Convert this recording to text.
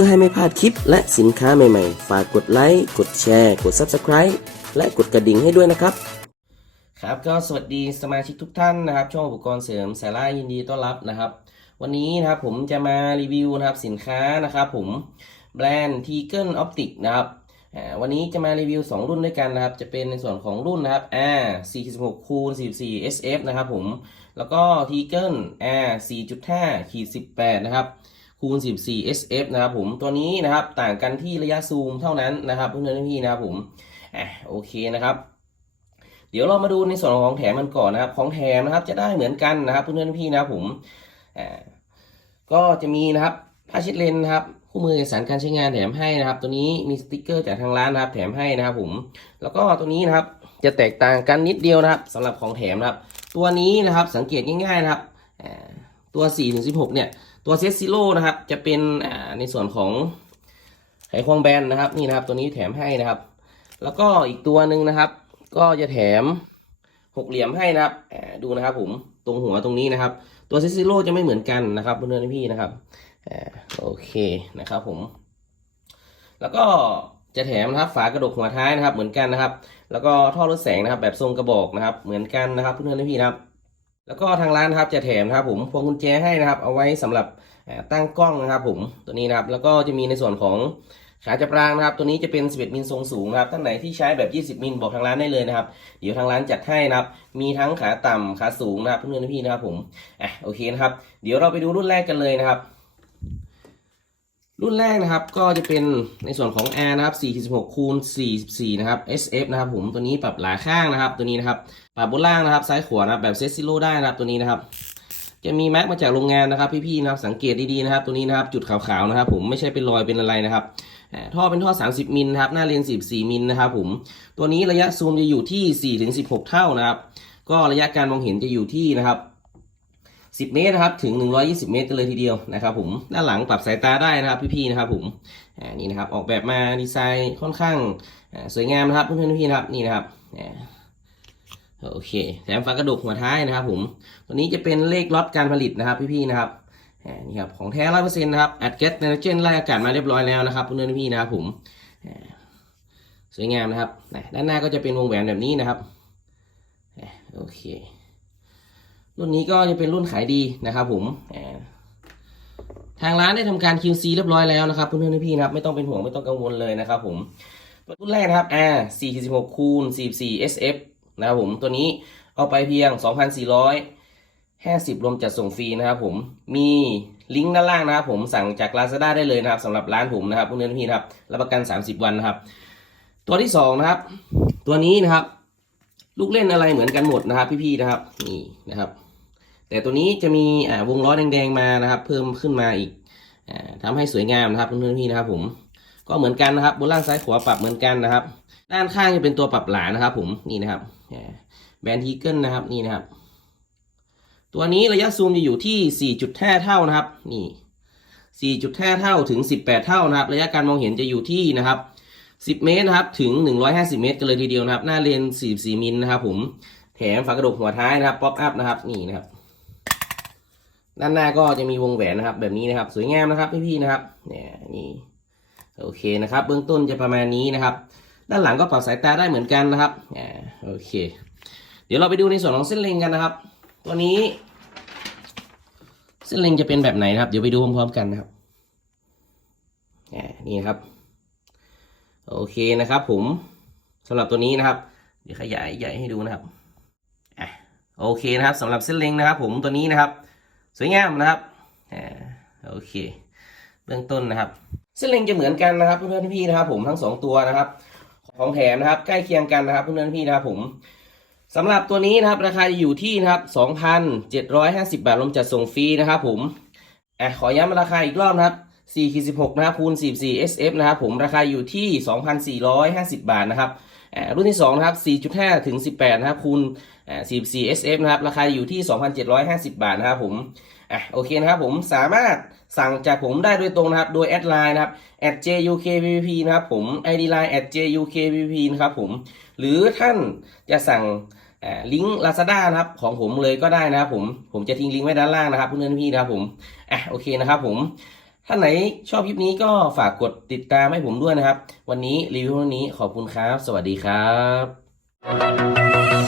พื่อให้ไม่พลาดคลิปและสินค้าใหม่ๆ ฝากกดไลค์ กดแชร์ กด Subscribe และกดกระดิ่งให้ด้วยนะครับ ครับก็สวัสดีสมาชิกทุกท่านนะครับ ช่องอุปกรณ์เสริมสาระยินดีต้อนรับนะครับ วันนี้นะครับผมจะมารีวิวนะครับสินค้านะครับผมแบรนด์ t e a g l e Optic นะครับวันนี้จะมารีวิว 2 รุ่นด้วยกันนะครับ จะเป็นในส่วนของรุ่นนะครับ R 46คูณ44 SF นะครับผม แล้วก็ t e a g l e R 4.5ขีด18 นะครับ คูณ 14 SF นะครับผมตัวนี้นะครับต่างกันที่ระยะซูมเท่านั้นนะครับเพื่อนๆพี่นะครับผมอะโอเคนะครับ เดี๋ยวเรามาดูในส่วนของแถมมันก่อนนะครับ ของแถมนะครับจะได้เหมือนกันนะครับเพื่อนๆพี่นะครับผมอ่าก็จะมีนะครับผ้าเช็ดเลนนะครับคู่มือเอกสารการใช้งานแถมให้นะครับ ตัวนี้มีสติกเกอร์จากทางร้านนะครับ แถมให้นะครับผม แล้วก็ตัวนี้นะครับจะแตกต่างกันนิดเดียวนะครับสำหรับของแถมนะครับ ตัวนี้นะครับสังเกตง่ายๆนะครับตัว4ถึง16เนี่ย ตัวเซตซิโร่นะครับ จะเป็นในส่วนของไขควงแบนนะครับ นี่นะครับ ตัวนี้แถมให้นะครับ แล้วก็อีกตัวหนึ่งนะครับ ก็จะแถมหกเหลี่ยมให้นะครับดูนะครับ ผมตรงหัวตรงนี้นะครับ ตัวเซตซิโร่จะไม่เหมือนกันนะครับเพื่อนๆพี่นะครับอโอเคนะครับผม แล้วก็จะแถมนะครับฝากระดกหัวท้ายนะครับ เหมือนกันนะครับ แล้วก็ท่อรถแสงนะครับ แบบทรงกระบอกนะครับ เหมือนกันนะครับ เพื่อนๆพี่นะครับ แล้วก็ทางร้านนะครับจะแถมนะครับผมพวงกุญแจให้นะครับเอาไว้สำหรับตั้งกล้องนะครับผมตัวนี้นะครับแล้วก็จะมีในส่วนของขาจับรางนะครับ ตัวนี้จะเป็น 11 มิลทรงสูงนะครับท่านไหนที่ใช้แบบ 20 มิลบอกทางร้านได้เลยนะครับ เดี๋ยวทางร้านจัดให้นะครับ มีทั้งขาต่ำขาสูงนะครับเพื่อนๆพี่นะครับผมอะโอเคนะครับ เดี๋ยวเราไปดูรุ่นแรกกันเลยนะครับ รุ่นแรกนะครับก็จะเป็นในส่วนของ R นะครับ46คูณ44 นะครับ SF นะครับผมตัวนี้ปรับหลายข้างนะครับ ตัวนี้นะครับปรับบนล่างนะครับซ้ายขวานะครับแบบเซตซิโร่ได้นะครับตัวนี้นะครับ จะมีแม็กมาจากโรงงานนะครับ พี่ๆนะครับสังเกตดีๆนะครับ ตัวนี้นะครับจุดขาวๆนะครับ ผมไม่ใช่เป็นรอยเป็นอะไรนะครับท่อเป็นท่อ 30 มิลนะครับหน้าเลน14มิลนะครับผมตัวนี้ระยะซูมจะอยู่ที่4ถึง16 เท่านะครับ ก็ระยะการมองเห็นจะอยู่ที่นะครับ 10 เมตรนะครับถึง 120 เมตรกันเลยทีเดียวนะครับผมด้านหลังปรับสายตาได้นะครับพี่ๆนะครับผมอ่านี่นะครับออกแบบมาดีไซน์ค่อนข้างสวยงามนะครับเพื่อนๆพี่นะครับนี่นะครับโอเคแถมฝากระดกหัวท้ายนะครับผมตัวนี้จะเป็นเลขล็อตการผลิตนะครับพี่ๆนะครับนี่ครับของแท้ร้อยเปอร์เซ็นต์นะครับอัดแก๊สไนโตรเจนไล่อากาศมาเรียบร้อยแล้วนะครับเพื่อนๆพี่นะครับผมสวยงามนะครับด้านหน้าก็จะเป็นวงแหวนแบบนี้นะครับโอเค รุ่นนี้ก็จะเป็นรุ่นขายดีนะครับผมทางร้านได้ทำการ QC เรียบร้อยแล้วนะครับเพื่อนๆพี่ๆนะครับไม่ต้องเป็นห่วงไม่ต้องกังวลเลยนะครับผมรุ่นแรกนะครับ R 446คูณ44 SF นะครับผมตัวนี้เอาไปเพียง 2,450 รวมจัดส่งฟรีนะครับผมมีลิงก์ด้านล่างนะครับผมสั่งจาก Lazada ได้เลยนะครับสำหรับร้านผมนะครับเพื่อนๆพี่ๆนะครับรับประกัน 30 วันนะครับ ตัวที่สองนะครับ ตัวนี้นะครับ ลูกเล่นอะไรเหมือนกันหมดนะครับ พี่ๆนะครับนี่นะครับ แต่ตัวนี้จะมีวงล้อแดงๆมานะครับ เพิ่มขึ้นมาอีกอ่าทำให้สวยงามนะครับเพื่อนๆพี่นะครับผมก็เหมือนกันนะครับ บนล่างซ้ายขวาปรับเหมือนกันนะครับ ด้านข้างจะเป็นตัวปรับหลานะครับ ผมนี่นะครับแบนทีเกิลนะครับนี่นะครับ ตัวนี้ระยะซูมจะอยู่ที่ 4.5 เท่านะครับ นี่ 4.5 เท่าถึง 18 เท่านะครับ ระยะการมองเห็นจะอยู่ที่นะครับ 10 เมตรนะครับถึง 150 เมตร กันเลยทีเดียวนะครับ หน้าเลน 44 มิลนะครับ ผมแถมฝากระดกหัวท้ายนะครับป๊อปอัพนะครับนี่นะครับ ด้านหน้าก็จะมีวงแหวนนะครับ แบบนี้นะครับ สวยงามนะครับพี่ๆนะครับ เนี่ยนี่โอเคนะครับ เบื้องต้นจะประมาณนี้นะครับ ด้านหลังก็ปรับสายตาได้เหมือนกันนะครับอ่าโอเค เดี๋ยวเราไปดูในส่วนของเส้นเล็งกันนะครับ ตัวนี้ เส้นเล็งจะเป็นแบบไหนนะครับ เดี๋ยวไปดูพร้อมๆกันนะครับอ่านี่นะครับ โอเคนะครับ ผมสำหรับตัวนี้นะครับ เดี๋ยวขยายใหญ่ให้ดูนะครับอะโอเคนะครับสำหรับเส้นเล็งนะครับ ผมตัวนี้นะครับ สวยงามนะครับอ่าโอเค เบื้องต้นนะครับเส้นเล็งจะเหมือนกันนะครับเพื่อนๆพี่นะครับ ผมทั้งสองตัวนะครับ ของแถมนะครับใกล้เคียงกันนะครับเพื่อนๆพี่นะครับผมสำหรับตัวนี้นะครับราคาจะอยู่ที่นะครับ2,750 บาทรวมจัดส่งฟรีนะครับผมอะขอย้ำราคาอีกรอบนะครับ4ขีด16นะครับคูณ44 SF นะครับผมราคาอยู่ที่ 2,450 บาทนะครับอ่ารุ่นที่2นะครับ4.5ถึง18นะครับคูณ อ่า 44 SF นะครับ ราคาอยู่ที่ 2,750 บาทนะครับผมอะโอเคนะครับผมสามารถสั่งจากผมได้โดยตรงนะครับ โดยแอดไลน์นะครับ @jukvp นะครับผม id line @jukvp นะครับผม หรือท่านจะสั่งลิงก์ Lazada นะครับของผมเลยก็ได้นะครับผม ผมจะทิ้งลิงก์ไว้ด้านล่างนะครับเพื่อนๆพี่นะครับผมอะโอเคนะครับผมท่านไหนชอบคลิปนี้ก็ฝากกดติดตามให้ผมด้วยนะครับ วันนี้รีวิวเท่านี้ขอบคุณครับ สวัสดีครับ